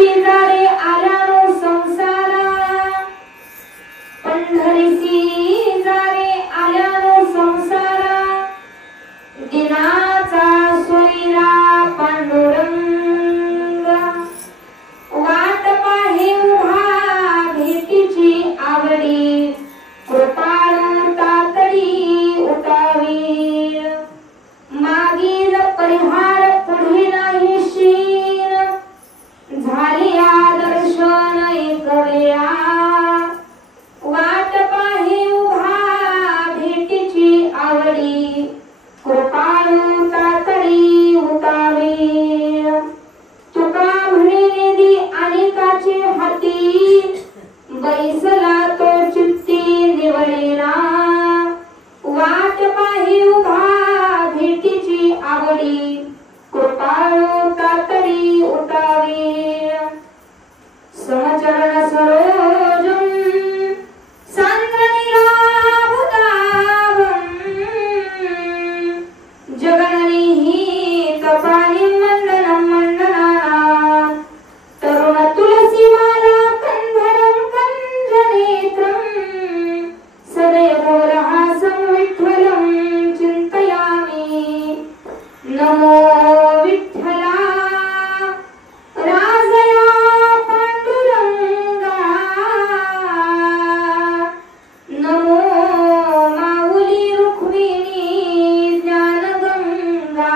जारे आल्यानो संसारा पंढरीसी जारे आल्यानो संसारा दिनाचा सोयरा पांडुरंग वाट पाहे उभा भेटीची आवडी कृपाळू तातडी उतावी मागील परिहार पुढे नाही शीन झाली दर्शन एक वेळा वाट पाहे उभा भेटीची आवडी कृपाळू तातडी उतावी तुका म्हणे निधी अनेकाचे हाती बैसला तो चित्ती निवळेना वाट पाहे उभा भेटीची आवडी कृपाळू तातडी उतावी सहचरण सरोजम सांगनिराभुतावम जगननिहि तपानि मंडनं मंडनाना तरुण तुलसीमाला कंधरं कंजनेत्रं सदैव रहासं विठ्ठलं चिंतयामि नमो विठ्ठला राजया पांडुरंगा नमो माऊली रुक्मिणी ज्ञानगंगा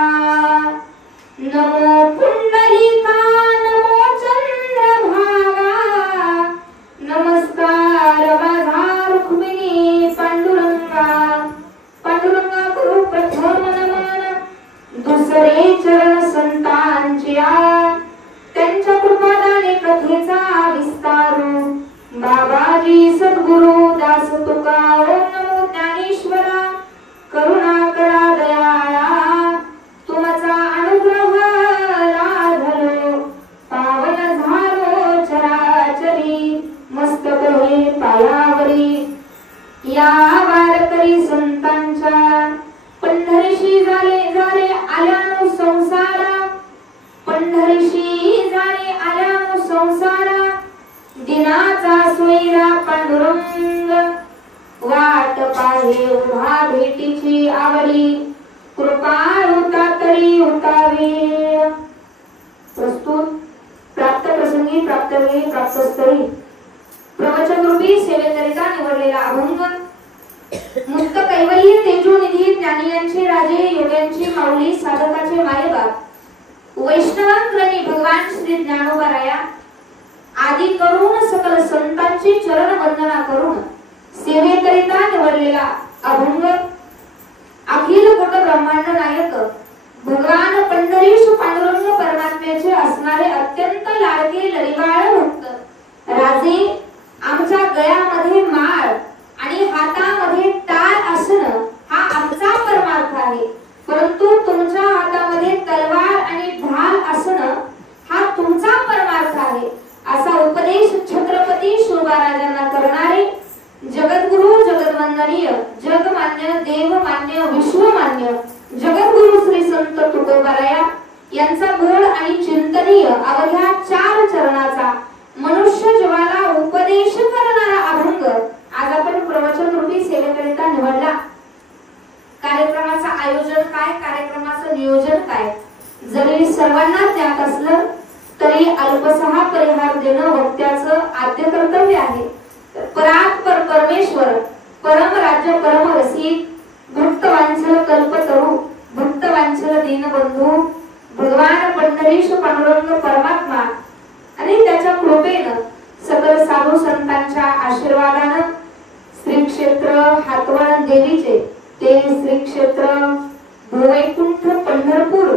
नमो पुंडलिका नमो चंद्रभागा नमस्कार माझा रुक्मिणी पांडुरंगा पांडुरंगा करू प्रथम नमन दुसरे चरण संतांच्या त्यांच्या कृपादाने कथेचा विस्तारू बाबाजी सद्गुरु दास तुका ओम नमो ज्ञानेश्वरा करुणा करा दयाळा तुमचा अनुग्रह लाभलो पावन झालो चराचरी मस्तक हे पायावरी या वारकरी संतांच्या पंढरीशी झाले झाले आल्यानो संसारा पंढरीशी झाले आल्यानो संसारा दिनाचा सोयरा पांडुरंग वाट पाहे उभा भेटीची आवडी कृपाळू तातडी उतावी प्रस्तुत प्राप्त प्रसंगी प्राप्त वेळी प्राप्तस्थळी प्रवचन रूपी सेवेकरिता निवडलेला अभंग मुक्त कैवल्य तेजोनिधी ज्ञानियांचे राजे योग्यांची माऊली साधकाचे मायबाप वैष्णवांक्रणी भगवान श्री ज्ञानोबाराया आदी करून सकल संतांची चरण वंदना करून सेवेकरिता निवडलेला अभंग अखिल कोट ब्रह्मांड नायक भगवान पंढरीश पांडुरंग परमात्म्याचे असणारे अत्यंत लाडके लढीवाळ भक्त राजे आमच्या गळ्यामध्ये माळ आणि हातामध्ये टाळ असणं हा आमचा परमार्थ आहे परंतु तुमच्या हातामध्ये तलवार आणि ढाल असणं हा तुमचा परमार्थ आहे असा उपदेश छत्रपती शोभाराजांना करणारे जगद्गुरु जगद्वंदनीय जगमान्य देवमान्य विश्वमान्य जगद्गुरु श्री संत तुकोबाराया यांचा गोड आणि चिंतनीय अवघ्या 4 चरणाचा मनुष्य जीवाला उपदेश करणारा अभंग आज आपण प्रवचन रूपी सेवेकरिता निवडला। कार्यक्रमाचं आयोजन काय कार्यक्रमाचं नियोजन काय जरी सर्वांना ज्ञात असलं तरी अल्पसहा परिहार देणं वक्त्याचं आद्य कर्तव्य आहे। परात्पर परमेश्वर परम राज्य परम रसिक भक्तवांचल कल्पतरू भक्तवांचल दीनबंधू भगवान पंढरीश पांडुरंग परमात्मा आणि त्याच्या कृपेनं सकल साधू संतांच्या आशीर्वादानं श्री क्षेत्र हातवण देवीचे ते श्री क्षेत्र भूवैकुंठ पंढरपूर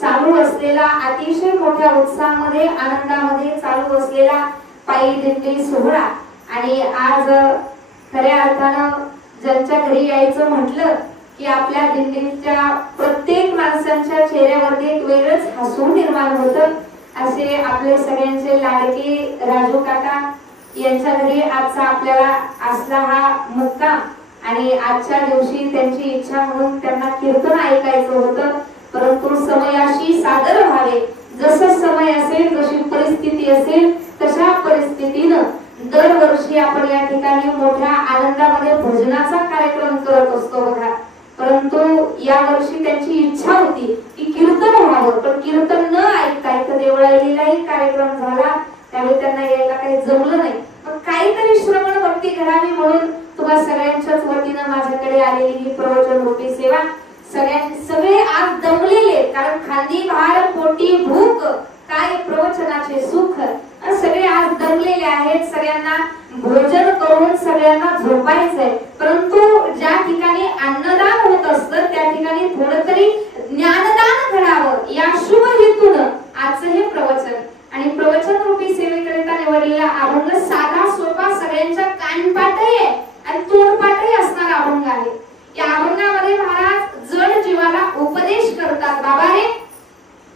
चालू असलेला अतिशय मोठ्या उत्साहामध्ये आनंदामध्ये चालू असलेला पायी दिंडी सोहळा आणि आज खऱ्या अर्थानं ज्यांच्या घरी यायचं म्हटलं की आपल्या दिंडीच्या प्रत्येक माणसांच्या चेहऱ्यावरती एक वेगळंच हसू निर्माण होतं। असे आपले सगळ्यांचे लाडके राजू काका यांच्या घरी आजचा आपल्याला असला हा मुक्काम आणि आजच्या दिवशी त्यांची इच्छा म्हणून त्यांना कीर्तन ऐकायचं होतं परंतु समयाशी सादर व्हावे जसं समय असेल, जशी परिस्थिती असेल तशा परिस्थितीनं दरवर्षी आपण या ठिकाणी मोठ्या आनंदामध्ये भजनाचा कार्यक्रम करत असतो बघा. परंतु या वर्षी त्यांची इच्छा होती की कीर्तन व्हावं, पण कीर्तन न ऐकता इथं देवळालीलाही कार्यक्रम झाला, त्यावेळी त्यांना यायला काही जमलं नाही. पण काहीतरी श्रवण भक्ती घडावी म्हणून तुम्हा सगळ्यांच्याच वतीनं माझ्याकडे आलेली ही प्रवचन रूपी सेवा. सगळे आज दमलेले, कारण खांदी भार पोटी भूक, काय प्रवचनाचे सुख. सगळे आज दमलेले आहेत, सगळ्यांना भोजन करून सगळ्यांना झोपायचंय. परंतु ज्या ठिकाणी अन्नदान होत असतं त्या ठिकाणी थोडं तरी ज्ञानदान घडावं या शुभ हेतून आजचं हे प्रवचन. आणि प्रवचन रूपी सेवेकरिता निवडलेला अभंग साधा सोपा, सगळ्यांच्या कानपाठही आहे आणि तोंडपाठही असणारा अभंग आहे. या अभंगामध्ये महाराज जड जीवाला उपदेश करतात. बाबा रे,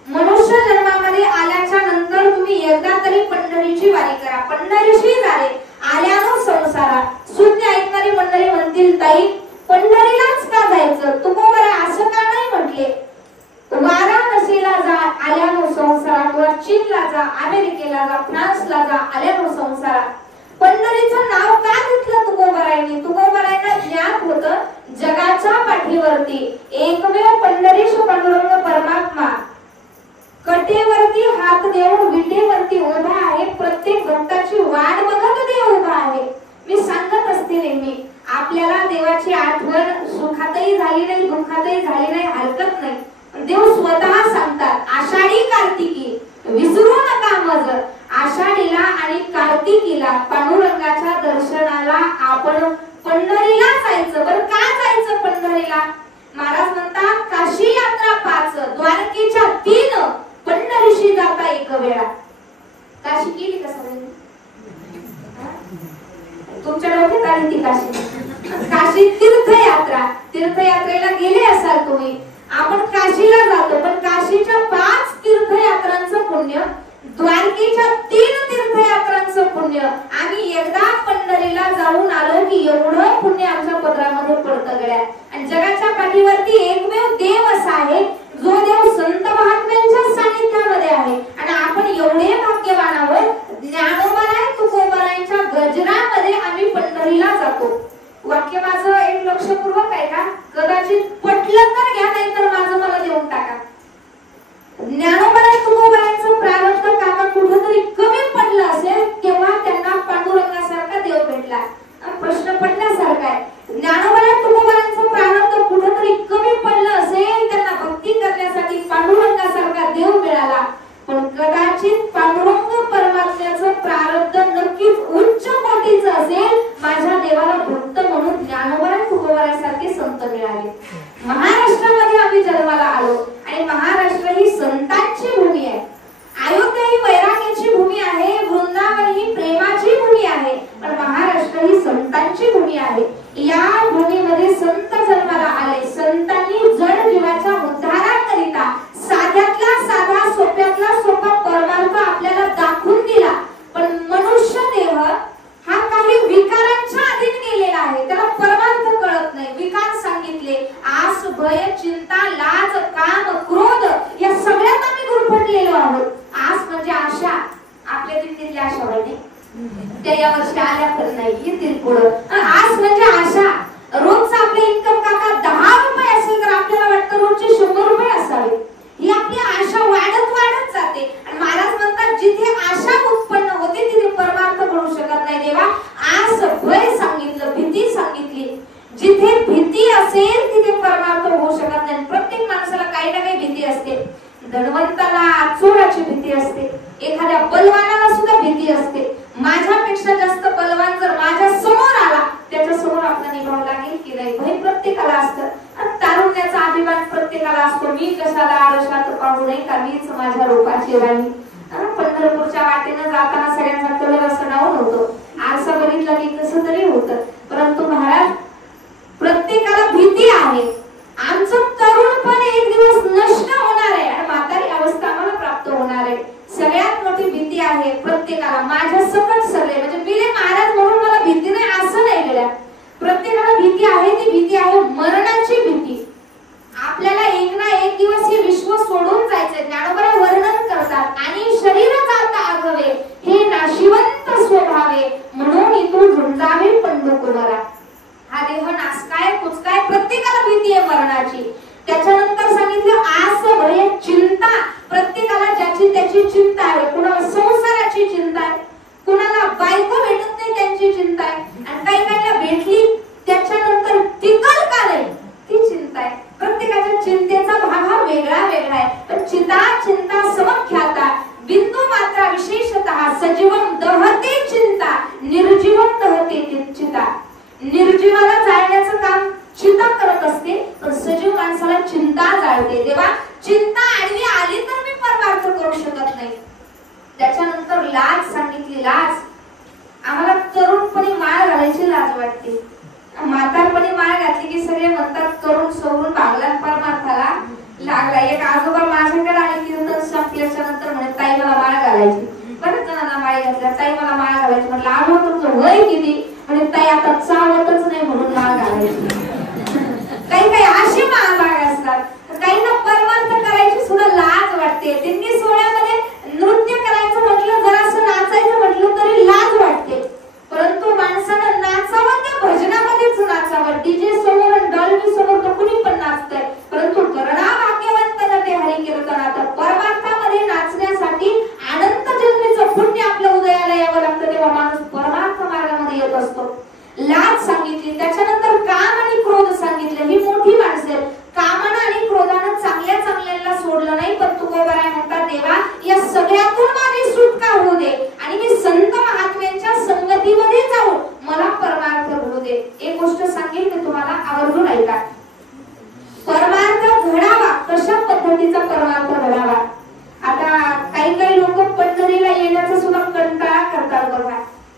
मनुष्य जन्मामध्ये आल्याच्या नंतर तुम्ही एकदा तरी पंढरीची वारी करा. पंढरीशी झाले आल्यानो संसारा. सुज्ञ ऐकणारी मंडळी म्हणतील, ताई पंढरीलाच का जायचं, तुकोबरा असं का नाही म्हटले. वाराणसीला जा आल्यानो संसारा, किंवा चीनला जा, अमेरिकेला जा, फ्रान्सला जा आल्यानो संसारा. पंढरीचं नाव का घेतलं तुकोबरायांनी. तुकोबरायांना ज्ञात होतं जगाच्या पाठीवरती एकमेव पंढरीश पांडुरंग परमात्मा कटेवरती हात देऊन विटेवरती उभा आहे. प्रत्येक भक्ताची वाट बघत देव उभा आहे. मी सांगत असते नेहमी, आपल्याला देवाची आठवण सुखातही झाली नाही, दुःखातही झाली नाही, हरकत नाही. देव स्वतः सांगतात, आषाढी कार्तिकी विसरू नका मज. आषाढीला आणि कार्तिकीला पांडुरंगाच्या दर्शनाला आपण पंढरीला जायचं. बरं का जायचं पंढरीला. महाराज म्हणतात, काशी यात्रा 5, द्वारकेच्या 3, पंढरीशी जाता एक वेळा. काशी केली का सगळ्यांनी? तुमच्या डोक्यात आली ती काशी. काशी तीर्थयात्रा, तीर्थयात्रेला गेले असाल तुम्ही. आपण काशीला जातो, पण काशीच्या 5 तीर्थयात्रांचं पुण्य, द्वारकेच्या 3 तीर्थयात्रांचं पुण्य, आम्ही एकदा पंढरीला जाऊन आलो की एवढं पुण्य आमच्या पदरामध्ये पडतं गड्या. आणि जगाच्या पाठीवरती एकमेव देव असा आहे जो देव संत महात्म्यांच्या सानिध्यामध्ये आहे. आणि आपण एवढे भाग्यवान आहोत, ज्ञानोबराय तुकोबरायांच्या गजरामध्ये आम्ही पंढरीला जातो. वाक्य माझं एक लक्षपूर्वक आहे का? कदाचित पटलं तर घ्या, नाही तर माझं मला देऊन टाका. ज्ञानोबराय तुकोबरायांचं प्रारब्ध कामा कुठेतरी कमी पडलं असेल तेव्हा त्यांना पांडुरंगासारखा देव भेटला. प्रश्न पडण्यासारखा आहे. ज्ञानोबराय तुकोबरायांचं प्रारब्ध कुठेतरी कमी पडलं असेल, त्यांना भक्ती करण्यासाठी पांडुरंगासारखा देव मिळाला. पण कदाचित पांडुरंग परमात्म्याचं प्रारब्ध नक्कीच उच्च कोटीचं असेल. माझ्या देवाला भक्त म्हणून ज्ञानोबराय तुकोबरायांसारखे संत मिळाले. महाराष्ट्रामध्ये आम्ही जन्माला आलो आणि महाराष्ट्र ही संतांची भूमी आहे. अयोध्या ही वैराग्याची भूमी आहे, वृंदावन ही प्रेमाची भूमी आहे, पण महाराष्ट्र ही संतांची भूमी आहे. या भूमीमध्ये संत जन्माला आले. संतांनी जड जीवाच्या उद्धाराकरिता साध्यातला साधा, सोप्यातला सोपा परमार्थ आपल्याला दाखवून दिला. पण मनुष्य देह हा काही विकारांच्या अधीन गेलेला आहे. त्याला परमार्थ कळत नाही. विकार सांगितले, आस, भय, चिंता, लाज, काम, क्रोध या सगळ्यात आम्ही गुरफटलेलो आहोत. आस म्हणजे आशा, आपल्या दिल्लीतल्या आशा वाटे त्या या वर्षी आल्या पण नाही, येतील पुढं. आस म्हणजे आशा. रोजचा आपले इन्कम काका 10 रुपये असेल तर आपल्याला वाटतं रोजचे 100 रुपये असावे. ही आपली आशा वाढत वाढत जाते. आणि महाराज म्हणतात, जिथे आशा उत्पन्न होते तिथे परमार्थ घडू शकत नाही. देवा आस, भय सांगितलं, भीती सांगितली. जिथे भीती असेल तिथे परमार्थ होऊ शकत नाही. प्रत्येक माणसाला काही ना काही भीती असते. धनवंताला चोराची भीती असते, एखाद्या बलवानाला सुद्धा भीती असते. माझ्यापेक्षा जास्त बलवान जर माझ्या समोर आला, त्याच्या समोर आपल्याला निभावं लागेल की नाही. भय प्रत्येकाला असतं. तारुण्याचा अभिमान प्रत्येकाला असतो. मी कशाला आरशात पाहू नये का, मीच माझ्या रूपाची राणी. पंढरपूरच्या वाटेनं जाताना सगळ्यांचा कलर असं डाऊन होतो. आरसा बघितला की कसं तरी होतं. परंतु महाराज, प्रत्येकाला भीती आहे. आमचं तरुणपण एक दिवस नष्ट होणार आहे आणि म्हातारी अवस्था आम्हाला प्राप्त होणार आहे. सगळ्यात मोठी भीती आहे प्रत्येकाला. माझ्या सकट सगळे म्हणजे मी महाराज म्हणून मला भीती नाही असं नाही गेल्या. प्रत्येकाला भीती आहे. ती भीती आहे मरणाची भीती. आपल्याला एक ना एक दिवस हे विश्व सोडून जायचंय. ज्ञानोबराय वर्णन करतात, म्हटलेलं आहे. पण चिता चिंता समख्याता बिंदू मात्रा विशेषतः सजीवम दहते चिंता निर्जीवम दहते चिता. निर्जीवाला जाळण्याचं काम चिंता करत असते, पण सजीव माणसाला चिंता जाळते. तेव्हा चिंता आडवी आली तर मी परमार्थ करू शकत नाही. त्याच्यानंतर लाज सांगितली. लाज आम्हाला तरुणपणी माळ घालायची लाज वाटते. म्हातारपणी माळ घातली की सगळे म्हणतात करून सवरून भागला परमार्थाला लागला. एक आजोबा माझ्याकडे आले कीर्तन संपल्याच्या नंतर म्हणे ताई मला माळ घालायची. बरं जणांना माळ घातल्या. ताई मला माळ घालायची. म्हटलं आलो तुमचं वय किती? म्हणजे ताई आता चावतच नाही म्हणून माळ घालायची. काही काही अशी महाभाग असतात. काहींना परमार्थ करायची सुद्धा लाज वाटते. दिंडी सोहळ्यामध्ये नृत्य करायचं म्हटलं, जरासं नाचायचं म्हटलं तरी लाज वाटते. परंतु माणसानं नाचावं त्या भजनामध्येच नाचावं. डीजे समोर डॉल्बी समोर तर कुणी पण नाचतंय, परंतु करणा भाग्यवंत ते हरी कीर्तन. आता परमार्थामध्ये नाचण्यासाठी अनंत जन्मीचं पुण्य आपल्या उदयाला यावं लागतं, तेव्हा माणूस परमार्थ मार्गामध्ये येत असतो. लाज सांगितली. त्याच्यानंतर काम आणि क्रोध सांगितले. ही मोठी माणसं आहेत. कामानं आणि क्रोधानं चांगल्या चांगल्याला सोडलं नाही, पण तुकोबाराय म्हणतात देवा या सगळ्यातून माझी सुटका होऊ दे आणि मी संत महात्म्यांच्या संगतीमध्ये जाऊन मला परमार्थ घडू दे. एक गोष्ट सांगेल मी तुम्हाला, आवर्जून ऐका. परमार्थ घडावा, कशा पद्धतीचा परमार्थ घडावा. आता काही काही लोक पंढरीला येण्याचा सुद्धा कंटाळा करतात बघा.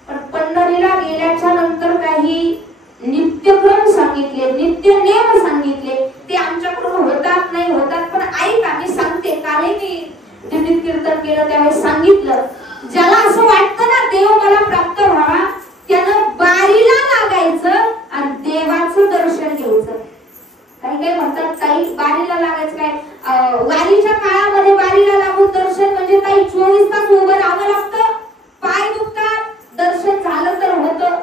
पण पंढरीला गेल्याच्या नंतर काही नित्यक्रम सांगितले, नित्य नियम सांगितले, ते आमच्याकडून होतात नाही होतात. पण ऐका मी सांगते. कालही मी दिंडीत कीर्तन केलं त्यावेळेस सांगितलं, ज्याला असं वाटतं ना देव मला प्राप्त व्हावा, त्यानं बारीला लागायचं आणि देवाचं दर्शन घ्यायचं. काही काही म्हणतात ताई बारीला लागायचं काय, वारीच्या काळामध्ये बारीला लागून दर्शन म्हणजे ताई 24 तास उभं राहावं लागतं, पाय दुखतात, दर्शन झालं तर होतं.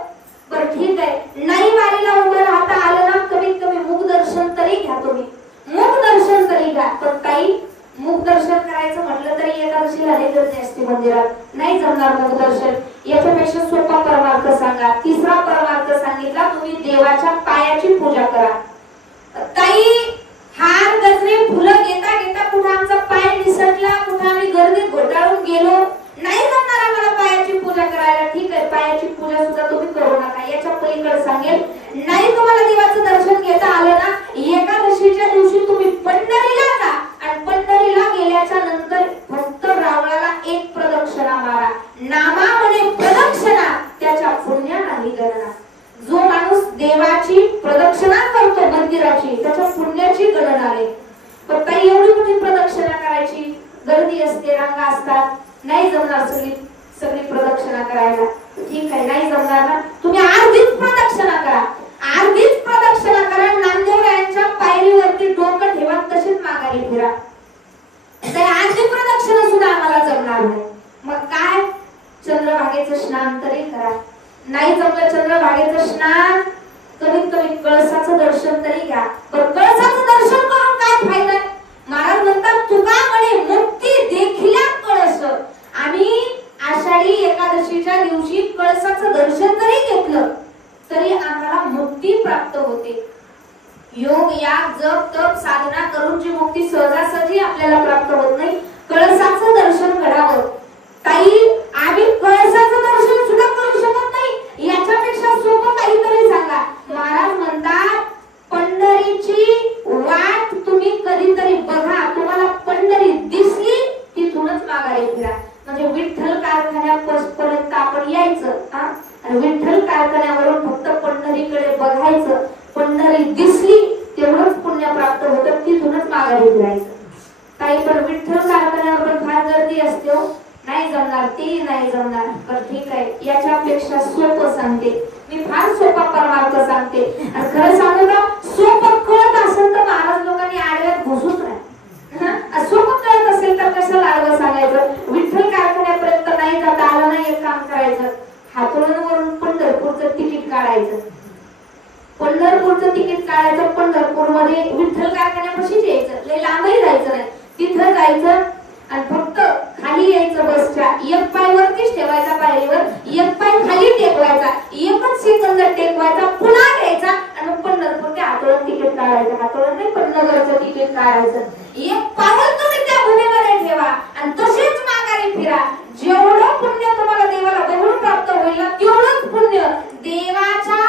बरं ठीक आहे, नाही वारीला उभं राहता आलं ना, कमीत कमी मुख दर्शन तरी घ्या. तुम्ही मुख दर्शन तरी घ्या. पण ताई मुख दर्शन करायचं म्हटलं तरी एकादशीला लय गर्दी असते मंदिरात, नाही जमणार मुख दर्शन. याच्यापेक्षा सोपा परमार्थ सांगा. तिसरा परमार्थ सांगितला, तुम्ही देवाच्या पायाची पूजा करा. ताई हार गजरे फुलं घेता घेता कुठं आमचा पाय निसटला, कुठं आम्ही गर्दीत घोटाळून गेलो, नाही जमणार आम्हाला पायाची पूजा करायला. ठीक आहे, पायाची पूजा सुद्धा तुम्ही करू नका. याच्या पलीकडे सांगेल, नाही तुम्हाला देवाचं दर्शन घेता आलं ना, एकादशीच्या दिवशी तुम्ही पंढरीला जा आणि पंढरीला गेल्याच्या नंतर फक्त रावणाला एक प्रदक्षिणा मारा. नामामध्ये प्रदक्षिणा त्याच्या पुण्यालाही गणना. जो माणूस देवाची प्रदक्षिणा करतो मंदिराची, त्याच्या पुण्याची गणना आहे. पण ताई एवढी मोठी प्रदक्षिणा करायची, गर्दी असते, रांगा असतात, नाही जमणार सगळी प्रदक्षिणा करायला. ठीक आहे, नाही जमणार ना, तुम्ही अर्धीच प्रदक्षिणा करा. अर्धीच प्रदक्षिणा करा. नामदेवरायांच्या पायरीवरती डोकं ठेवा, तशीच माघारी फिरा. अर्धी प्रदक्षिणा सुद्धा आम्हाला जमणार नाही. मग काय, चंद्रभागेचं स्नान तरी करा. नाही जमलं चंद्रभागेचं स्नान, कमीत कमी कळसाचं दर्शन तरी घ्या. पण कळसाचं दर्शन करून काय फायदा? महाराज म्हणतात तुका म्हणे मुक्ती देखील कळस. आम्ही आषाढी एकादशीच्या दिवशी कळसाचं दर्शन जरी घेतलं तरी आम्हाला मुक्ती प्राप्त होते. योग याग जप तप साधना करून जी मुक्ती सहजासहजी आपल्याला प्राप्त होत नाही, कळसाचं दर्शन घडावं. ताई आम्ही कळसाचं दर्शन सुद्धा करू शकत नाही, याच्यापेक्षा सोपं काहीतरी सांगा. महाराज म्हणतात पंढरीची वाट तुम्ही कधीतरी बघा, तुम्हाला पंढरी दिसली तिथूनच माघारी फिरा. म्हणजे विठ्ठल कारखान्यापर्यंत आपण यायचं आणि विठ्ठल कारखान्यावरून फक्त पंढरीकडे बघायचं. पंढरी दिसली तेवढंच पुण्य प्राप्त होतं, तिथूनच माघारी फिरायचं. काही पण विठ्ठल कारखान्यावर पण फार गर्दी असते, नाही जमणार, ते नाही जमणार. पण ठीक आहे, याच्यापेक्षा सोपं सांगते मी, फार सोपा परमार्थ सांगते. आणि खरं सांगू का, सोपं कळत असेल तर महाराज लोकांनी आडव्यात घुसूच नाही. सोपं कळत असेल तर कशाला आडवं सांगायचं. विठ्ठल कारखान्यापर्यंत नाही जाता आलं नाही, एक काम करायचं, हातोळणवरून पंढरपूरचं तिकीट काढायचं. पंढरपूरचं तिकीट काढायचं, पंढरपूर मध्ये विठ्ठल कारखान्यापाशीच यायचं, लय लांबही जायचं नाही, तिथं जायचं आणि फक्त खाली यायचं बसच्या. एक पाय वरतीच ठेवायचा पायरीवर, एक पाय खाली टेकवायचा, एकच सेकंद टेकवायचा, पुन्हा घ्यायचा आणि पंढरपूर ते हातोळण तिकीट काढायचं. हातोळण नाही पण नगरचं तिकीट काढायचं. एक पाऊल तुम्ही त्या भूमीमध्ये ठेवा आणि तसेच माघारी फिरा. जेवढं पुण्य तुम्हाला देवाला बघून प्राप्त होईल ना तेवढंच पुण्य देवाच्या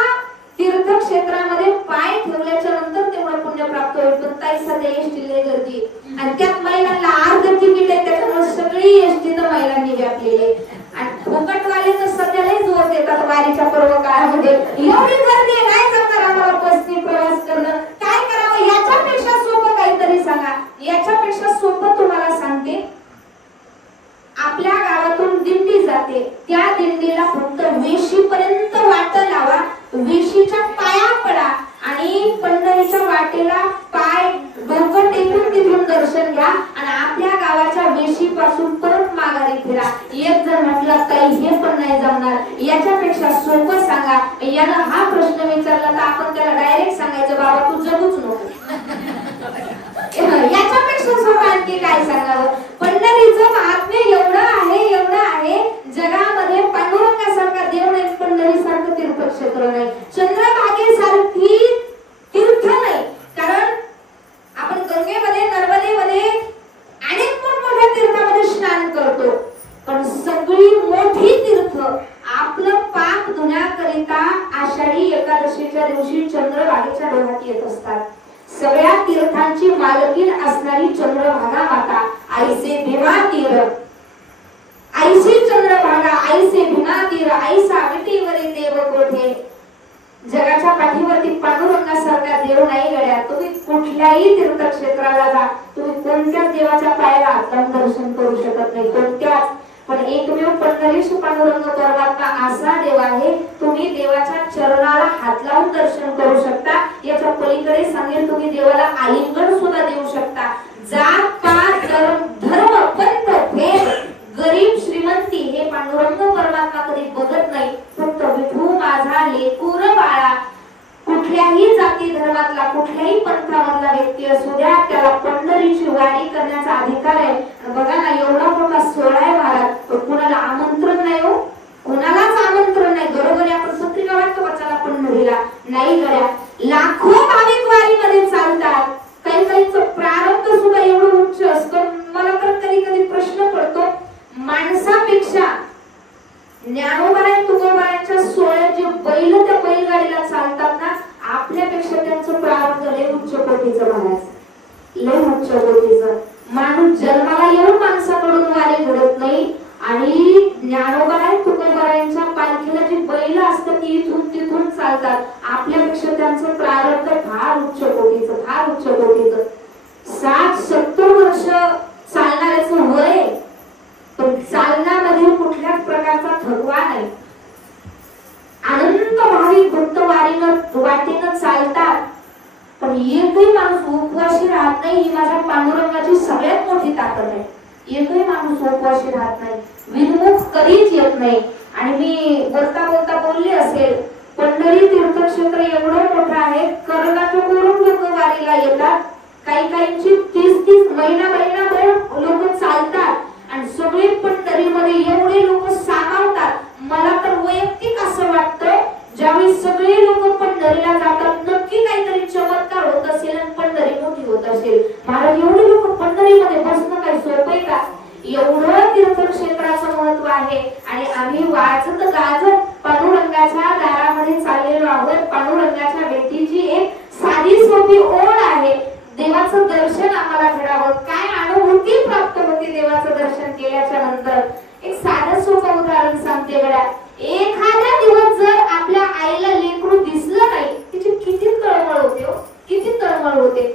तीर्थक्षेत्रामध्ये पाय ठेवल्याच्या नंतर तेवढं पुण्य प्राप्त होईल. पण ताई सध्या एसटीला गर्दी आणि त्यात महिलांना अर्ध तिकीट आहे त्याच्यामुळे सगळी एसटी तर महिलांनी व्यापलेली आणि फुकटवाले तर सध्यालाही जोर देतात वारीच्या पर्व काळामध्ये. एवढी गर्दी नाही जमणार आम्हाला बसने प्रवास करणं, काय करावं याच्यापेक्षा सोपं काहीतरी सांगा. याच्यापेक्षा सोपं तुम्हाला सांगते, आपल्या गावातून दिंडी जाते त्या दिंडीला फक्त वेशीपर्यंत वाट लावा, वेशीच्या पाया पडा आणि पंढरीच्या वाटेला पाय डोकं टेकून तिथून दर्शन घ्या आणि आपल्या गावाच्या वेशीपासून परत माघारी फिरा. एक जर म्हटलं ताई हे पण नाही जमणार, याच्यापेक्षा सोपं सांगा. यानं हा प्रश्न विचारला तर आपण त्याला डायरेक्ट सांगायचं बाबा तू जगूच नको. याच्यापेक्षा सोपं आणखी काय सांगावं. पंढरीचं महात्म्य एवढं आहे जगामध्ये पांडुरंगासारखा देव नाही, पंढरीसारखं तीर्थक्षेत्र नाही, चंद्रभागेसारखी तीर्थ नाही. कारण आपण गंगेमध्ये नर्मदेमध्ये अनेक मोठमोठ्या तीर्थामध्ये स्नान करतो, पण सगळी मोठी तीर्थ आपलं पाप धुण्याकरिता आषाढी एकादशीच्या दिवशी चंद्रभागेच्या डोहात येत असतात. सगळ्या तीर्थांची मालकीण असणारी चंद्रभागा माता आईसे भीमा तीर, आईसी चंद्रभागा आईसे भीमा तीर, आईसा विटीवरी देव कोठे. जगाच्या पाठीवरती पांडुरंगासारखा देव नाही गड्या. तुम्ही कुठल्याही तीर्थक्षेत्राला जा, तुम्ही कोणत्याच देवाच्या पायाला हात दर्शन करू शकत नाही, कोणत्याच. पण एकमेव पंढरीश पांडुरंग परमात्मा असा देव आहे, तुम्ही देवाच्या चरणाला हात लावून दर्शन करू शकता. याच्या पलीकडे सांगेल तुम्ही देवाला आलिंगन सुद्धा देऊ शकता. जात पात धर्म पंथ भेद गरीब श्रीमंती हे पांडुरंग परमात्मा कधी बघत नाही. फक्त विठू माझा लेकूर बाळा, कुठल्याही जाती धर्मातला कुठल्याही पंथामधला व्यक्ती असू द्या त्याला पंढरीची वारी करण्याचा अधिकार आहे. बघा ना एवढा मोठा सोहळा आहे महाराज, कुणाला आमंत्रण नाही हो, कुणालाच आमंत्रण नाही. बरोबर आपण पत्रिका वाटतो बच्चाला पंढरीला नाही गड्या. लाखो भाविक वारीमध्ये चालतात, काही काहींचं प्रारब्ध सुद्धा एवढं उच्च असतं. मला तर कधी कधी प्रश्न पडतो, माणसापेक्षा ज्ञानोबाराय तुकोबारायांच्या सोहळ्यात जे बैल त्या बैलगाडीला चालतात ना, आपल्यापेक्षा त्यांचं प्रारब्ध लय उच्च कोटीचं महाराज, लय उच्च कोटीचं. माणूस जन्माला येऊन माणसाकडून वारी घडत नाही आणि ज्ञानोबाराय तुकोबारायांच्या पालखीला जी बैल असतात ती इथून तिथून चालतात. आपल्यापेक्षा त्यांचं प्रारब्ध फार उच्च कोटीचं, फार उच्च कोटीचं. 60-70 वर्ष चालणाऱ्याचं वय, पण चालण्यामध्ये कुठल्याच प्रकारचा थकवा नाही. अनंत भाविक भक्त वाटेनं चालतात, पण एकही माणूस उपवाशी राहत नाही. ही माझ्या पांडुरंगाची सगळ्यात मोठी ताकद आहे. एकही माणूस उपवाशी राहत नाही, विनमुख कधीच येत नाही. आणि मी बोलता बोलता बोलले असेल, पंढरी तीर्थक्षेत्र एवढं मोठं आहे, कर्नाटकवरून लोक वारीला येतात. काही 30 महिनाभर लोक चालतात आणि सगळे पंढरीमध्ये एवढे लोक सामावतात. मला तर वैयक्तिक असं वाटतं, ज्यावेळी सगळे लोक पंढरीला जातात नक्की काहीतरी चमत्कार होत असेल आणि पंढरी मोठी होत असेल. महाराज एवढे लोक पंढरीमध्ये बसणं काही सोपं आहे का? एवढं तीर्थक्षेत्राचं महत्व आहे. आणि आम्ही वाजत गाजत पांडुरंगाच्या दारामध्ये चाललेलो आहोत. पांडुरंगाच्या भेटीची एक साधी सोपी ओढ आहे, देवाचं दर्शन आम्हाला घडावं. काय अनुभूती प्राप्त होती देवाचं दर्शन केल्याच्या नंतर? एक साधं सोपं उदाहरण सांगते बघा. एखादा दिवस जर आपल्या आईला लेकरू दिसलं नाही, तिची किती तळमळ होते हो, किती तळमळ होते.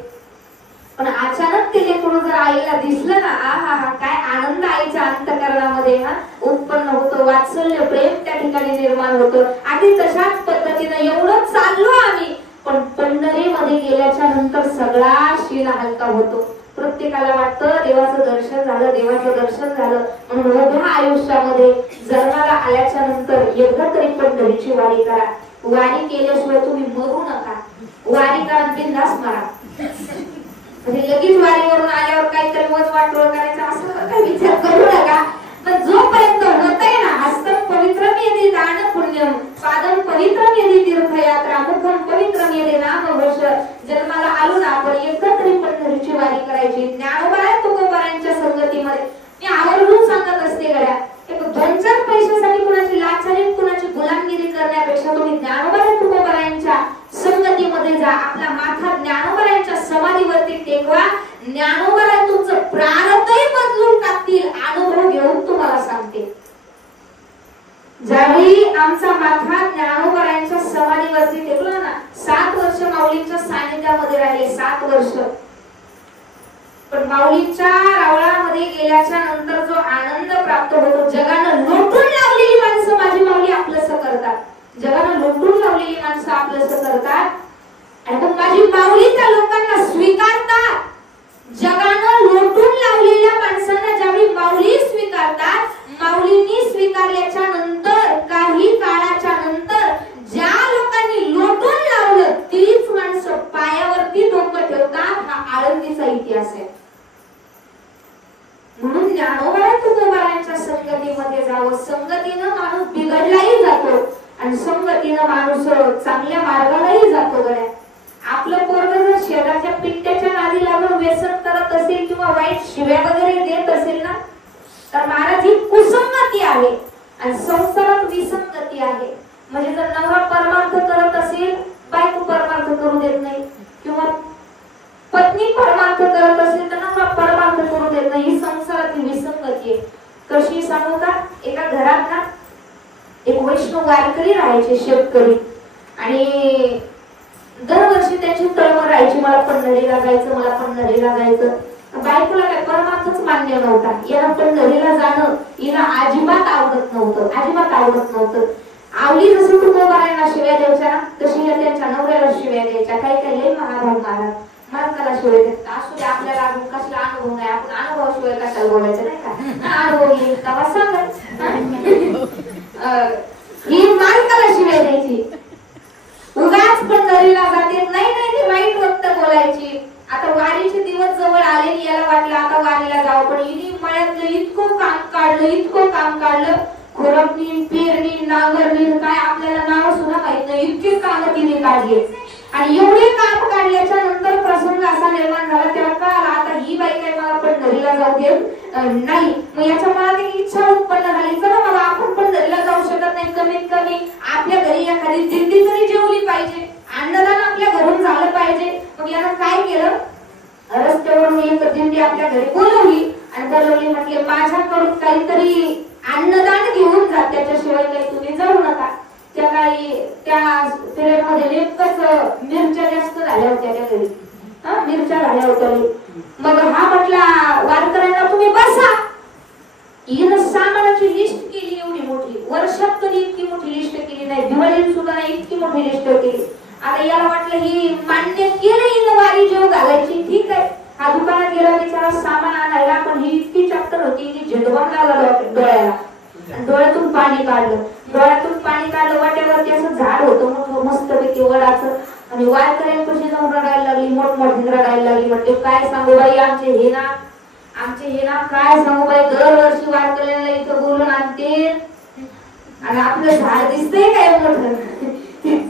पण अचानक ते लेकरू जर आईला दिसलं ना, आहा काय आनंद आईच्या अंतःकरणामध्ये उत्पन्न होतो, वात्सल्य प्रेम त्या ठिकाणी निर्माण होतं. आणि तशाच पद्धतीनं एवढं चाललो आम्ही, पण पंढरीमध्ये गेल्याच्या नंतर सगळा शील हलका होतो. प्रत्येकाला वाटतं देवाचं दर्शन झालं, देवाचं दर्शन झालं. म्हणून उभ्या आयुष्यामध्ये जन्माला आल्याच्या नंतर एकदा तरी पंढरीची वारी करा. वारी केल्याशिवाय तुम्ही मरू नका. वारी करा, बिनधास्त मरा. म्हणजे लगेच वारीवरून आल्यावर काहीतरी वज वाटोळ करायचं असं काही विचार करू नका. पण जोपर्यंत होतंय ना, हस्तं पवित्रम यदि दान पुण्यम, पादम पवित्रम यदि तीर्थयात्रा, मुखम पवित्रम यदि नामघोष. जन्माला आलो ना आपण, एकदा तरी पंढरीची वारी करायची. माथा ज्ञानोबरायांच्या समाधीवरती टेकला ना, 7 वर्ष माऊलींच्या सानिध्यामध्ये राहिले, 7 वर्ष. पण माऊलींच्या रावळामध्ये गेल्याच्या नंतर जो आनंद प्राप्त होतो, जगानं लुटून लावलेली माणसं माझी माऊली आपलंसं करतात, जगानं लुटून लावलेली माणसं आपलंसं करतात, आणि मग माझी माऊली त्या लोकांना स्वीकारतात. जगानं लुटून लावलेल्या माणसांना ज्यावेळी माऊली स्वीकारतात, माऊलींनी स्वीकारल्याच्या नंतर काही काळाच्या नंतर ज्या लोकांनी लुटून लावलं तीच माणसं पायावरती डोकं ठेवतात. हा आळंदीचा इतिहास आहे. म्हणून ज्ञानोबा तुकोबारायांच्या संगतीमध्ये जावं. संगतीनं माणूस बिघडलाही जातो आणि संगतीनं माणूस चांगल्या मार्गालाही जातो. गड्या आपलं पोरग जर शेजारच्या पिट्ट्याच्या नादी लागून व्यसन करत असेल किंवा वाईट शिव्या वगैरे देत असेल ना, तर महाराज ही कुसंगती आहे आणि संसारात विसंगती आहे. म्हणजे जर नवरा परमार्थ करत असेल, बायको परमार्थ करू देत नाही, किंवा पत्नी परमार्थ करत असेल तर नवरा परमार्थ करू देत नाही, ही संसारात विसंगती आहे. कशी सांगू का, एका घरात ना एक वैष्णव वारकरी राहायचे, शेतकरी, आणि दरवर्षी त्याची तळमळ राहायची, मला पंढरीला जायचं, मला पंढरीला जायचं. बायकोला काय परमार्थच मान्य नव्हता, याला पंढरीला जाणं हिला अजिबात आवडत नव्हतं, अजिबात आवडत नव्हतं. आवली जसं तुकोबारायांना शिव्या द्यायच्या तशी त्यांच्या नवऱ्याला शिव्या द्यायच्या. काही काही लई महाभाग महाराज मालकाला शिव्या देत असू दे, आपल्याला अजून कसला अनुभव नाही, आपण अनुभवाशिवाय कशाला बोलायचं नाही का, अनुभव येईल तेव्हा सांगत. ही मालकाला शिव्या द्यायची, उगाच पंढरीला जाते, नाही नाही ती वाईट वक्त बोलायची. आता वारीचे दिवस जवळ आले, याला वाटलं आता वारीला जावं, पण हिने मळ्यातलं इतकं काम काढलं, इतकं काम काढलं, खुरपणी, पेरणी, नांगरणी, काय आपल्याला नाव सुद्धा माहित नाही, इतके काम तिने काढले. आणि एवढे काम काढल्याच्या नंतर प्रसंग असा निर्माण झाला, तेव्हा कळाला आता ही बाई काय मला पंढरीला जाऊ देत नाही. मग याच्या मनात एक इच्छा उत्पन्न झाली, चला मला आपण पंढरीला जाऊ शकत नाही, कमीत कमी आपल्या घरी एखादी दिंडी तरी जेवली पाहिजे, अन्नदान आपल्या घरून झालं पाहिजे. मग यानं काय केलं, रस्त्यावरून एक दिंडी आपल्या घरी बोलवली आणि बोलवली, म्हटले माझ्याकडून काहीतरी अन्नदान घेऊन जा, त्याच्याशिवाय काही तुम्ही जाऊ नका. त्या काळी त्या पिरियडमध्ये नेमकंच मिरच्या जास्त झाल्या होत्या त्या घरी, मिरच्या झाल्या होत्या. मग हा म्हटला वारकऱ्यांना तुम्ही बसा. हिनं सामानाची लिस्ट केली एवढी मोठी, वर्षात कधी इतकी मोठी लिस्ट केली नाही, दिवाळीत सुद्धा नाही इतकी मोठी लिस्ट केली. आता याला वाटलं ही मान्य केलं हिनं वारी जेव घालायची, ठीक आहे. हा दुकानात गेला बिचारा सामान आणायला, पण ही इतकी चॅप्टर होती, ही झेडवून लागला डोळ्याला, डोळ्यातून पाणी काढलं, डोळ्यातून पाणी काढलं. वाट्यावरती असं झाड होतं मस्तपैकी वडाचं, आणि वारकऱ्यांपाशी जाऊन रडायला लागली, मोठमोठी रडायला लागली. म्हणते काय सांगू बाई, आमचे हे ना काय सांगू बाई, दरवर्षी वारकऱ्यांना इथं बोलून आणते आणि आपलं झाड दिसतंय काय मोठं,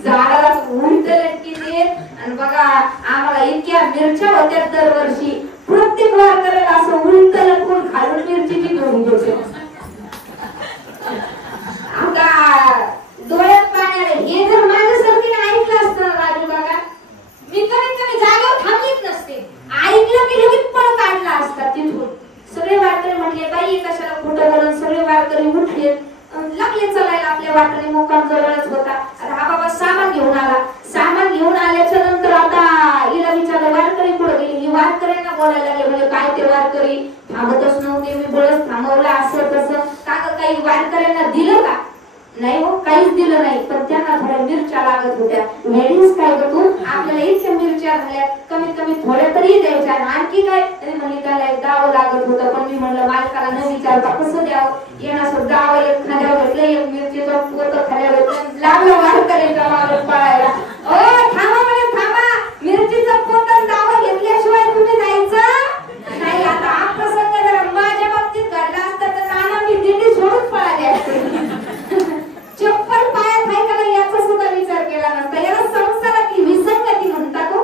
झाडाला उलट लटकी देत. आणि बघा आम्हाला इतक्या मिरच्या होत्या दरवर्षी, प्रत्येक वारकऱ्याला असं उलट लटकून खालून मिरचीची घेऊन घ्यायची. आता डोळ्यात पाणी आले. हे जर माझ्यासारखी ऐकलं असतं राजू काका, मी कमीत कमी जागेवर थांबलीच नसते, ऐकलं की लगेच पळ काढला असता तिथून. सगळे वारकरी म्हटले बाई कशाला खोटं बोलून, सगळे वारकरी उठले, लागले चलायला, आपल्या वाटणे मुक्काम जवळच होता. आता हा बाबा सामान घेऊन आला, सामान घेऊन आल्याच्या नंतर आता हिला विचारलं वारकरी पुढे गेली, ही वारकऱ्यांना बोलायला लागले, म्हणजे काय ते वारकरी थांबतच नव्हते, मी बळच थांबवलं असं तसं. का काही वारकऱ्यांना दिलं का, नाही हो काहीच दिलं नाही, पण त्यांना थोड्या मिरच्या लागत होत्या. लेडीज काय करतो, आपल्याला इतक्या मिरच्या झाल्या, कमीत कमी थोड्या तरी द्यायच्या, आणखी काय तरी म्हणली त्याला एक दाव लागत होतं. पण मी म्हणलं मालकाला न विचारता कसं द्यावं, येणं दाव एक खाण्यावर घेतलं, एक मिरचीचं पोतं खाण्यावर घेतलं, लागलं वारकऱ्याच्या मागं पळायला. ओ थांबा म्हणे थांबा, मिरचीचं पोतं दाव घेतल्याशिवाय तुम्ही जायचं नाही. आता प्रसंग जरा माझ्या बाबतीत घडला असता तर नाना मी दिंडी सोडून पळाले असते, चप्पल पायात आहे का नाही याचा सुद्धा विचार केला नसता. याला संसारातली विसंगती म्हणतात हो.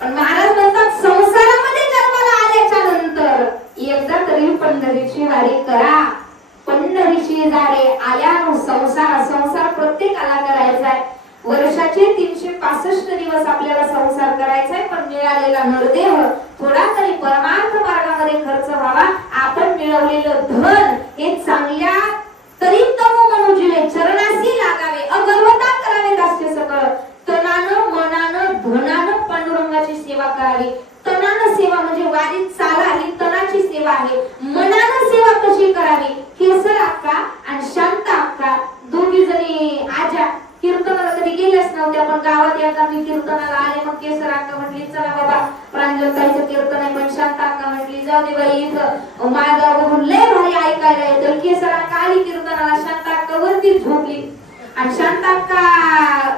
पण महाराज म्हणतात संसारामध्ये जन्माला आल्याच्या नंतर एकदा तरी पंढरीची वारी करा. पंढरीची जाडे आल्यानं संसार प्रत्येकाला करायचा आहे. वर्षाचे 365 दिवस आपल्याला संसार करायचा आहे, पण मिळालेला नरदेह थोडा तरी परमार्थ मार्गामध्ये खर्च व्हावा. आपण मिळवलेलं धन हे चांगल्या तरी तमो मनुजीने चरणा करावी. तनानं सेवा म्हणजे वारीत चाला ही तनाची सेवा आहे. मनानं सेवा कशी करावी? केसर अक्का आणि शांत अक्का दोघी जणी आजा कीर्तनाला कधी गेल्याच नव्हत्या, पण गावात एकदा मी कीर्तनाला आले. मग केसर अक्का म्हटली चला बाबा प्रांजलताईचं कीर्तन आहे. पण शांत अक्का म्हटली जाऊ दे बाई इथं माळगाव बघून लय भारी ऐकायला येतं. केसर अक्का आली कीर्तनाला, शांत अक्का वरती झोपली आणि शांत अक्का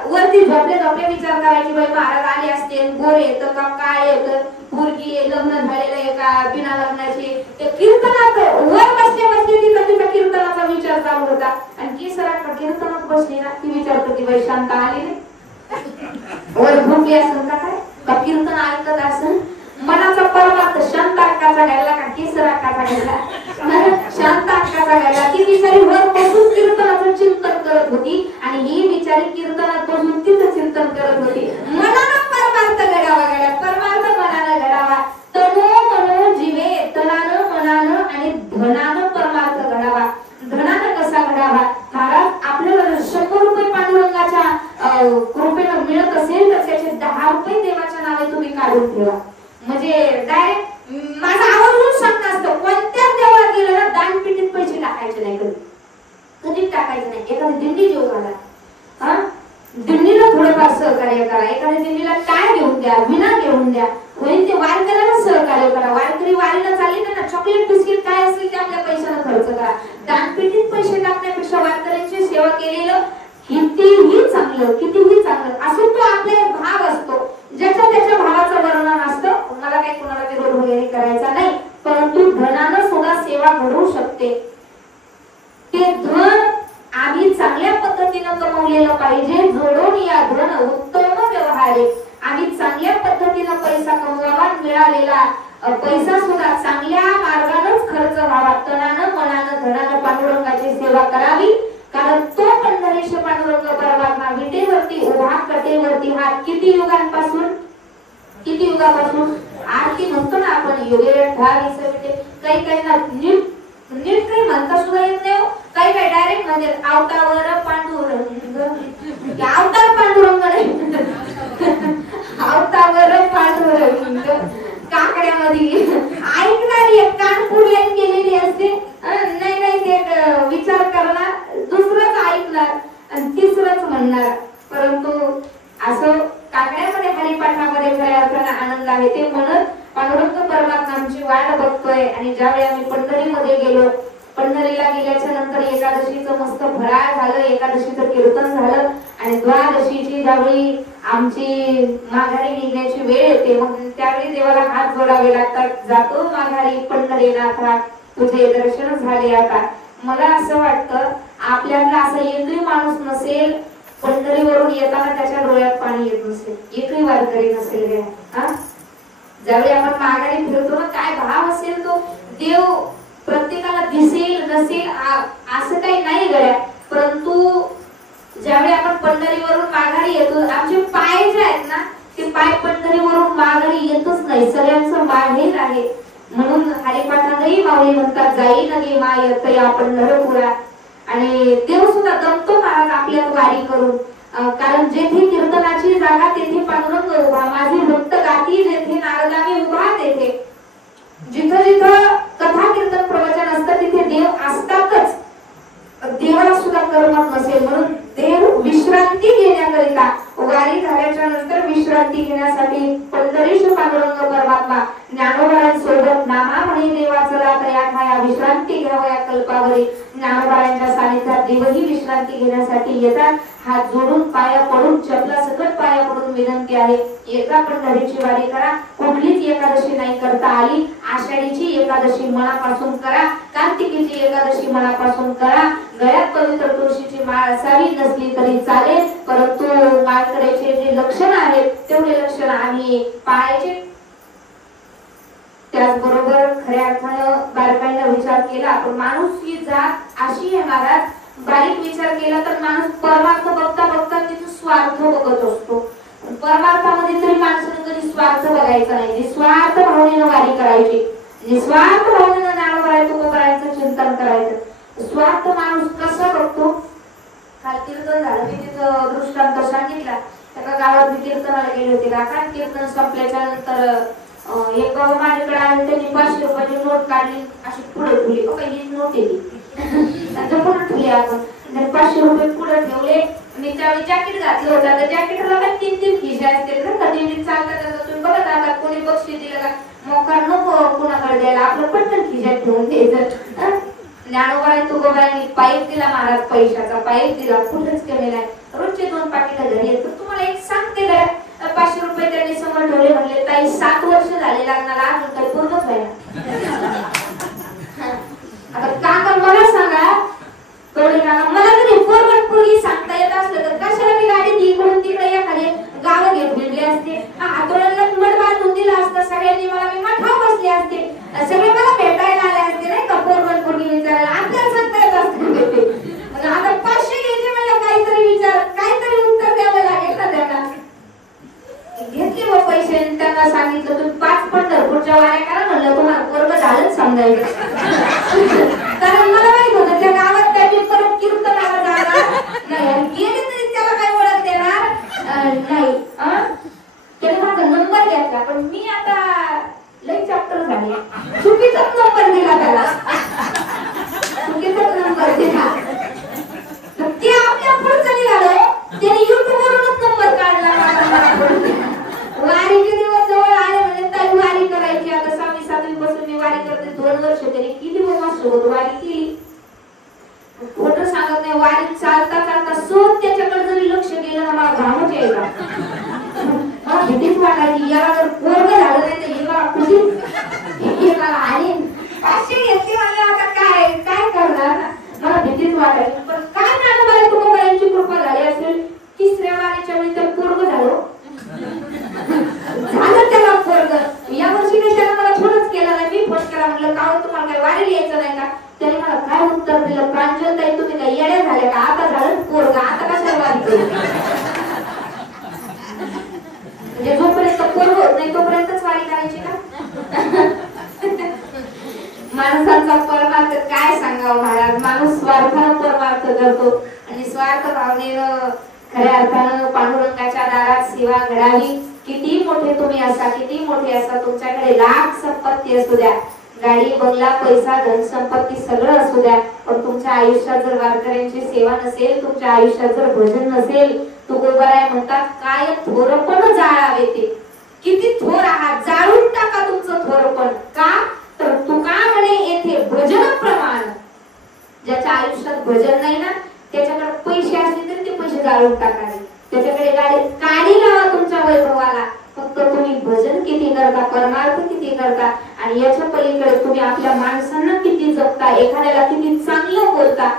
वरती झोपले विचार करायची बाई महाराज आले असते, गोरे येतं का काय येतं, मुलगी लग्न झालेलं आहे का बिना लग्नाची. ते कीर्तनात वर बसले तिचा कीर्तनाचा विचार चालू होता. आणि केसर अक्का कीर्तनात बसली ना ती विचारतो की बाई शांत आली नाही वर झोपली असेल का काय का कीर्तन ऐकत असेल. मनाचा परमार्थ शांत अक्काचा घ्यायला का केसर अक्काचा घ्यायला? शांत अक्काचा घ्यायला. ती बिचारी वर बसून कीर्तनाचं चिंतन करत होती आणि ही बिचारी कीर्तनात बसून तिचं चिंतन करत होती. मनानं परमार्थ घडावा, परमार्थ मनानं घडावा. तनो मनो जीवे, तनानं मनानं आणि धनानं परमार्थ घडावा. धनानं कसा घडावा? महाराज आपल्याला 100 रुपये पांडुरंगाच्या कृपेनं मिळत असेल तर त्याचे 10 रुपये देवाच्या नावे तुम्ही काढून ठेवा. म्हणजे डायरेक्ट माझं आवर्जून सांगणं असतं कोणत्याच देवाला गेलं ना दानपेटीत पैसे टाकायचे नाही, कधीच टाकायचे नाही. एखादी दिंडी जेव झाला हा दिंडीला थोडंफार सहकार्य करा. एखाद्या दिंडीला टाळ घेऊन द्या, विना घेऊन द्या. होईल ते वारकऱ्याला सहकार्य करा. वारकरी वारीला चालली ना चॉकलेट बिस्किट काय असेल ते आपल्या पैशाने खर्च करा. दानपेटीत पैसे टाकण्यापेक्षा वारकऱ्यांची सेवा केलेलं कितीही चांगलं असं तो आपला भाग असतो. ज्याच्या त्याच्या भावाचं वर्णन असतं. मला काही कोणाला विरोध वगैरे करायचा नाही, परंतु धनानं सुद्धा सेवा घडवू शकते. ते धन आम्ही चांगल्या पद्धतीनं कमवलेलं पाहिजे. जोडून या धन उत्तम व्यवहारे. आम्ही चांगल्या पद्धतीनं पैसा कमवावा. मिळालेला पैसा सुद्धा चांगल्या मार्गानेच खर्च व्हावा. तनानं मनानं धनानं पांडुरंगाची सेवा करावी. कारण तो पंढरीश पांडुरंग परमात्मा विटेवरती उभा कटेवरती हात किती युगापासून आरती म्हणतो ना आपण युगे 28 विटे. काही ना नीट काही म्हणता सुद्धा येत नाही. काही डायरेक्ट म्हणजे आवतावर पांडुरंग, अवतार पांडुरंग नाही अवतावर पांडुरंग. काकड्यामध्ये ऐकणारी एक कान पुढल्याने गेलेली असते. नाही ते विचार करणार, दुसरंच ऐकणार आणि तिसरंच म्हणणार. परंतु असं काकड्यामध्ये हरिपाठामध्ये खऱ्या अर्थाने आनंद आहे. ते म्हणत पांडुरंग परमात्मा आमची वाट बघतोय. आणि ज्यावेळी आम्ही पंढरीमध्ये गेलो, पंढरीला गेल्याच्या नंतर एकादशीचं मस्त फराळ झालं, एकादशीचं कीर्तन झालं आणि द्वादशीची ज्यावेळी आमची माघारी निघण्याची वेळ येते मग त्यावेळी देवाला हात जोडावे लागतात. जातो माघारी पंढरीनाथा तुझे दर्शन झाले आता. मला असं वाटतं आपल्याला असं एकही माणूस नसेल पंढरीवरून येताना त्याच्या डोळ्यात पाणी येत नसेल, एकही वारकरी नसेल. ज्यावेळी आपण माघारी फिरतो ना काय भाव असेल तो. देव प्रत्येकाला दिसेल नसेल असं काही नाही गड्या. परंतु ज्यावेळी आपण पंढरीवरून माघारी येतो आमचे पाय जे आहेत ना ते पाय पंढरीवरून माघारी येतच नाही. सगळ्यांचं माहेर आहे. म्हणून हरिपाठातही माऊली म्हणतात जाई नगे माय या पंढरपुरा. आणि देव सुद्धा दमतो महाराज आपल्यात वारी करून. कारण जेथे कीर्तनाची जागा तेथे पांडुरंग उभा. माझी भक्त गाती जेथे नारदाने उभा तेथे. जिथं जिथं कथा कीर्तन प्रवचन असतं तिथे देव असतातच. देवाला सुद्धा करमत नसेल म्हणून देव विश्रांती घेण्याकरिता वारी झाल्याच्या नंतर विश्रांती घेण्यासाठी पंढरीश पांडुरंग परमात्मा ज्ञानोबांसोबत नामा म्हणे देवाचा तया ठाया विश्रांती घ्यावया कल्पावरी. ज्ञानोबांच्या सानिध्यात देवही विश्रांती घेण्यासाठी येतात. हात जोडून पाया पडून चपला सकट पाया पडून विनंती आहे एकदा पंढरीची वारी करा. कुठलीच एकादशी नाही करता आली. आषाढीची एकादशी मनापासून करा. कार्तिकीची एकादशी मनापासून करा. गळ्यात पवित्र तुळशीची माळ असावी नसली तरी चालेल. परंतु माळकऱ्याचे जे लक्षण आहेत तेवढे लक्षण आम्ही पाळायचे. त्याचबरोबर खऱ्या अर्थानं बारकाईनं विचार केला पण माणूस ही जात अशी आहे महाराज. बारीक विचार केला तर माणूस परमार्थ बघता बघता तिचा स्वार्थ बघत असतो. परमार्थामध्ये तरी माणसाने कधी स्वार्थ बघायचा नाही. निस्वार्थ भावनेनं वारी करायची. निस्वार्थ भावनेनं ज्ञानोबा तुकोबारायांचं चिंतन करायचं. स्वार्थ माणूस कसा बघतो. काल कीर्तन झालं मी तिथं दृष्टांत सांगितला. त्या गावात कीर्तनाला गेले होते काका. कीर्तन संपल्याच्या नंतर एक बाबा माझ्याकडे आले, त्यांनी 500 रुपयाची नोट काढली, अशी पुढे ठेवली. ही नोट येते पुढे ठेवली. आपण 500 रुपये पुढे ठेवले. मी त्यावेळी जॅकेट घातलं होतं. आता जॅकेटला काय 3-3 खिसे असते ना, कधी चालतात. तुम्ही बघत आता कोणी बक्षीस दिलं का मोकार नको कुणाकडे द्यायला, आपलं पटकन खिशात ठेवून द्यायचं. ज्ञानोबाई तुकोबाईंनी पाईप दिला महाराज, पैशाचा पाईप दिला, कुठेच कमी नाही. रोजचे 2 पाकिट घरी येत. तुम्हाला एक सांगते का, 500 रुपये त्यांनी समोर ठेवले. म्हणले ताई 7 वर्ष झाले लग्नाला, अजून काही पूर्णच व्हायला. आता काका मला सांगा, थोडी काका मला तरी पोरगी सांगता येत असलं तर कशाला मी गाडी इकडून तिकडे एखादे गाव घेऊन फिरले असते. हातोड्याला मठ बांधून दिला असता, सगळ्यांनी मला मी मठाव बसले असते, सगळे मला भेटायला आले असते नाही का. पोरगी विचारायला आपल्याला सांगता येत असते. आता 500 घ्यायचे मला काहीतरी विचार, काहीतरी उत्तर द्यावं लागेल ना त्यांना. घेतले मग पैसे, त्यांना सांगितलं तुम्ही 5 पंढरपूरच्या वाऱ्या करा. म्हणलं तुम्हाला पोरग झालंच समजायचं. कारण मला माहित होतं त्या गावात काही परत कीर्तनाला जाणार नाही, गेले तरी त्याला काय ओळख देणार नाही. त्याने माझा नंबर घेतला, पण मी आता लई चॅप्टर झाले, चुकीचाच नंबर दिला त्याला, चुकीचाच नंबर दिला. ते आपल्या पुढचं निघालं, त्याने युट्यूब वरूनच नंबर काढला. वारीचे दिवस जवळ आले, म्हणजे ताई वारी करायची. आता 6वी-7वी पासून मी वारी करते, 2 वर्ष तरी किती सोबत वारी केली. खोटं सांगत नाही, वारी चालता चालता सोड त्याच्याकडे जरी लक्ष गेलं ना मला घामच यायचा. मला भीतीच वाटायची, याला जर पोरग झालं नाही तर हिला कुठे आणि 500 घेतली म्हणजे आता काय काय करणार. मला भीतीच वाटायची. पण काय ज्ञानोबाई तुकोबाईंची कृपा झाली असेल, 3ऱ्या वारीच्या वेळी तर पोरग झालं. झालं त्याला पोरग. या वर्षी काही त्याला मला फोनच केला नाही. मी फोन केला, म्हटलं का तुम्हाला काय वारीला यायचं नाही का. त्याने मला काय उत्तर दिलं, प्रांजलताई तुम्ही काय येड्या झाल्या का, आता झालं पोरग, आता कशाला वारी करू. म्हणजे जोपर्यंत पोरग होत नाही तोपर्यंतच वारी करायची का. माणसांचा परमार्थ काय सांगावं महाराज. माणूस स्वार्थानं परमार्थ करतो आणि स्वार्थ भावनेनं खऱ्या अर्थानं पांडुरंगाच्या दारात सेवा घडावी. किती मोठे तुम्ही असा, किती मोठे असा, तुमच्याकडे लाख संपत्ती असू द्या, गाडी बंगला पैसा धन संपत्ती सगळं असू द्या, पण तुमच्या आयुष्यात जर वारकऱ्यांची सेवा नसेल, तुमच्या आयुष्यात जर भजन नसेल, तुकोबाराय म्हणतात काय थोरपण जाळावे ते. किती थोर आहात, जाळून टाका तुमचं थोरपण. का तर तुका म्हणे येथे भजन प्रमाण. ज्याच्या आयुष्यात भजन नाही ना, त्याच्याकडे पैसे असले तरी ते पैसे जाळून टाकावे. त्याच्याकडे गाडी लावा तुमच्या वैभवाला, फक्त तुम्ही भजन किती करता, परमार्थ किती करता, आणि याच्या पलीकडे तुम्ही आपल्या माणसांना किती जपता, एखाद्याला किती चांगलं बोलता.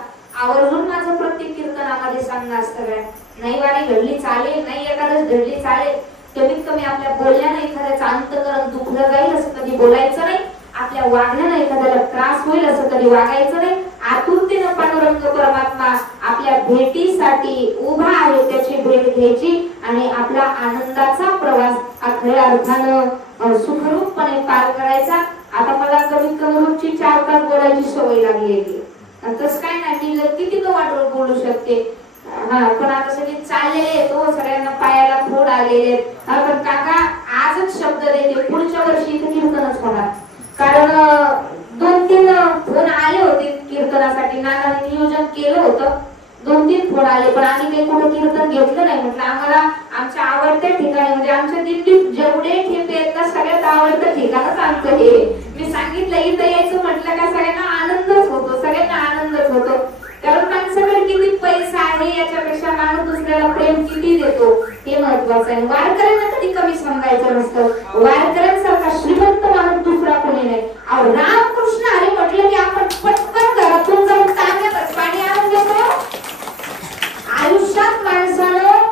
आवर्जून माझं प्रत्येक कीर्तनामध्ये सांगणं असतं काय, नाही वारी घडली चालेल, नाही एखादं घडली चालेल, कमीत कमी आपल्या बोलण्याने एखाद्याचं अंतःकरण दुखलं जाईल असं कधी बोलायचं नाही. आपल्या वागण्याने एखाद्याला त्रास होईल असं कधी वागायचं नाही. आतुरतेनं पांडुरंग परमात्मा आपल्या भेटीसाठी उभा आहे, त्याची भेट घ्यायची आणि आपला आनंदाचा प्रवास खऱ्या अर्थानं सुखरूपपणे पार करायचा. आता मला कमीत कमी रोजची 4 तास बोलायची सवय लागली आहे. तसं काय नाही, मी किती तो वाटवर बोलू शकते. पण आता सगळे चाललेले तो सगळ्यांना पायाला फोड आलेले. पण काका आजच शब्द देते, पुढच्या वर्षी इथे कीर्तनच होणार. कारण 2-3 फोन आले होते कीर्तनासाठी, नानाने नियोजन केलं होतं, 2-3 फोन आले, पण आम्ही काही कुठं कीर्तन घेतलं नाही. म्हटलं आम्हाला आमच्या आवडत्या ठिकाणी, म्हणजे आमच्या दिल्लीत जेवढे ठेपे आहेत ना, सगळ्यात आवडतं ठिकाणच आमचं हे. मी सांगितलं इथं यायचं म्हटलं का सगळ्यांना आनंदच होतो, सगळ्यांना आनंदच होतो. कारण माणसाकडे किती पैसा आहे याच्यापेक्षा माणूस दुसऱ्याला प्रेम किती देतो हे महत्वाचं आहे. वारकऱ्यांना कधी कमी समजायचं नसतं. वारकऱ्यांसारखा श्रीमंत माणूस दुसरा कोणी नाही. रामकृष्ण हरी म्हटलं की आपण पटकन घरातून जाऊन तांब्यात पाणी आणून देतो. आयुष्यात माणसानं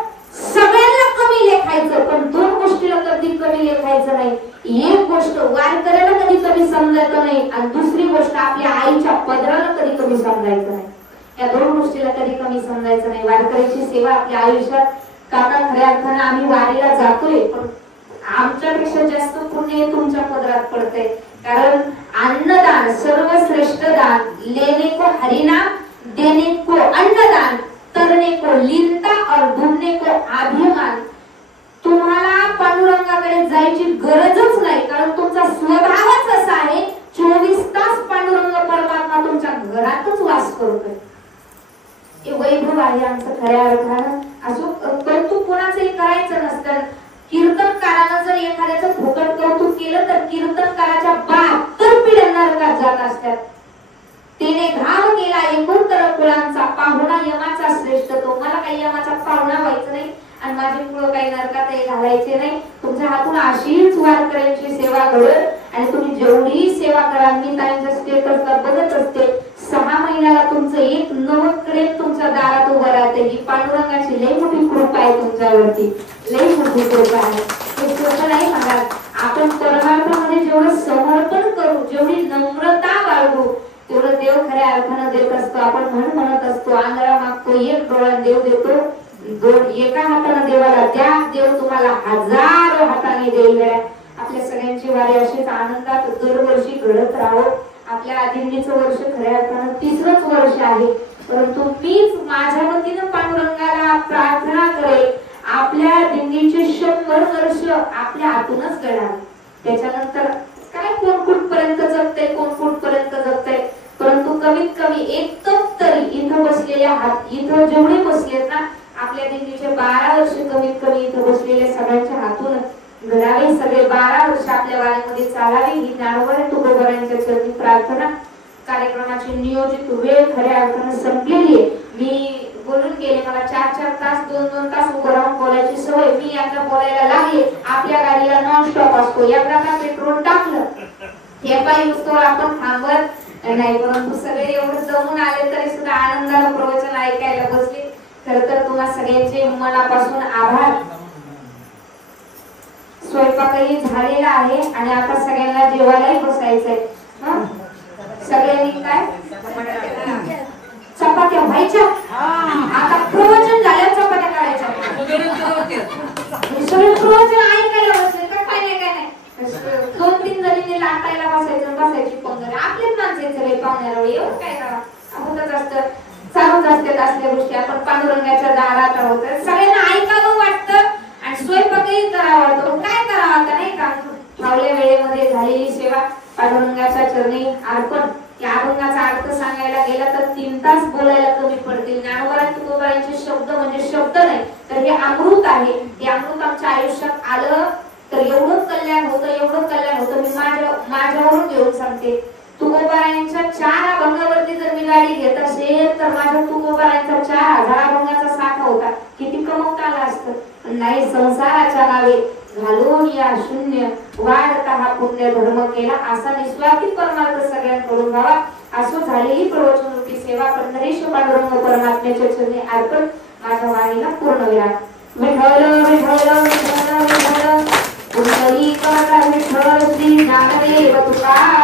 सगळ्यांना कमी लेखायचं, पण 2 गोष्टीला कधी कमी लेखायचं नाही. एक गोष्ट वारकऱ्याला कधी कमी समजायचं नाही, आणि दुसरी गोष्ट आपल्या आईच्या पदराला कधी कमी समजायचं नाही. या 2 गोष्टीला कधी कमी समजायचं नाही. वारकऱ्याची सेवा आपल्या आयुष्यात काका खऱ्या अर्थानं आम्ही वारीला जातोय, पण आमच्यापेक्षा जास्त पुण्य तुमच्या पदरात पडतंय. कारण अन्नदान सर्वश्रेष्ठ दान, लेने को हरिनाम, देने को अन्नदान, करने को लीनता और ढूंढने को अभिमान. तुम्हाला पांडुरंगाकडे जायची गरजच नाही, कारण तुमचा स्वभावच असा आहे 24 तास पांडुरंग परमात्मा तुमच्या घरातच वास करतोय. हे वैभव आहे आमचं खऱ्या अर्थानं. असो कौतुक कोणाचंही करायचं नसतं. कीर्तनकारानं जर एखाद्याचं फुकट कौतुक केलं तर कीर्तनकाराच्या 72 पिढ्या नरकात जात असतात. तिने घाव केला एकोणतर कुळांचा, पाहुणा यमाचा श्रेष्ठ तो. मला काही यमाचा पाहुणा व्हायचं नाही आणि माझे कुळ काही नरकातही घालायचे नाही. तुमच्या हातून अशीच वारकऱ्यांची सेवा घडेल आणि तुम्ही जेवढी सेवा कराल, मी त्यांच्या स्टेटसला बघत असते, 6 महिन्याला तुमचं एक नवकरेत तुमच्या दारात उभं राहते. ही पांडुरंगाची लई मोठी कृपा आहे तुमच्यावरती, लई मोठी कृपा आहे. हे सोपं नाही म्हणा. आपण परमार्थामध्ये जेवढं समर्पण करू, जेवढी नम्रता बाळगू, तेवढं देव खऱ्या अर्थानं देत असतो. आपण म्हणत असतो, आंधळा मागतो एक डोळा देव देतो, एका हाताने देवाला द्या, देव तुम्हाला हजारो हाताने देईल. आपल्या सगळ्यांची वारी अशीच आनंदात दरवर्षी घडत राहो. आपल्या दिंडीचं वर्ष खऱ्या अर्थानं 3रंच वर्ष आहे, परंतु मीच माझ्या वतीनं पांडुरंगाला प्रार्थना करेल, आपल्या दिंडीचे 100 वर्ष आपल्या हातूनच घडावे. त्याच्यानंतर काय कोण कुठपर्यंत जगतंय, कोण कुठपर्यंत जगतंय, परंतु कमीत कमी एक तप तरी इथं बसलेल्या इथं जेवढे बसलेत ना, आपल्या दिंडीचे 12 वर्ष कमीत कमी इथं बसलेल्या सगळ्यांच्या हातून घडावे. सगळे 12 वर्ष आपल्या वारीमध्ये चालावे ही ज्ञानोबा तुकोबारांच्या चरणी प्रार्थना. कार्यक्रमाची नियोजित वेळ खऱ्या अर्थानं संपलेली आहे. मी बोलून गेले, मला 4-4 तास 2-2 तास उभं राहून बोलायची सवय. मी आता बोलायला लागले. आपल्या गाडीला नॉन स्टॉप असतो, एकदा का पेट्रोल टाकलं हे पायी वस्तूवर आपण थांबत नाही. परंतु सगळे एवढं जमून आले तरी सुद्धा आनंदाला प्रवचन ऐकायला बसले. खरं तर तुम्हा सगळ्यांचे मनापासून आभार. स्वयंपाकही झालेला आहे आणि आता सगळ्यांना जेवायलाही बसायचंय. सगळ्यांनी काय चपात्या व्हायच्या, आता प्रवचन झाल्या चपात्या करायच्या. सगळे प्रवचन ऐकायला बसले तर काय नाही 2-3 जणींनी लाटायला बसायची पंगत. आपलेच माणसं सगळे पाहुण्याला एवढं काय करा होतच असतं, चालूच असतात असल्या गोष्टी. आपण पांडुरंगाच्या दारात आहोत, सगळ्यांना ऐकावं वाटतं आणि स्वयंपाकही करावं वाटतं. काय करावं आता नाही का, फावल्या वेळेमध्ये झालेली सेवा पांडुरंगाच्या चरणी अर्पण. या अभंगाचा अर्थ सांगायला गेला तर 3 तास बोलायला कमी पडतील. ज्ञानोबा तुकोबारांचे शब्द म्हणजे शब्द नाही तर हे अमृत आहे. हे अमृत आमच्या आयुष्यात आलं तर एवढं कल्याण होतं, एवढं कल्याण होतं. मी माझ्यावरून घेऊन सांगते, तुकोबारांच्या 4 अभंगावरती जर मी गाडी घेत असेल तर माझ्या तुकोबारांचा 4000 अभंगाचा साठा होता. किती कमवता आला असतं. नाही, संसाराच्या नावे घालून या शून्य वाढता हा पुण्य धर्म केला, असा निस्वार्थी परमार्थ सगळ्यांकडून व्हावा. असो झालेली प्रवचनरूपी सेवा पंढरीश पांडुरंग परमात्म्याच्या चरणी अर्पण. माझ्या वाणीला पूर्ण विराम. विठ्ठल विठ्ठल विठ्ठल विठ्ठल पुंडलीकाचा विठ्ठल श्री ज्ञानदेव तुकाराम.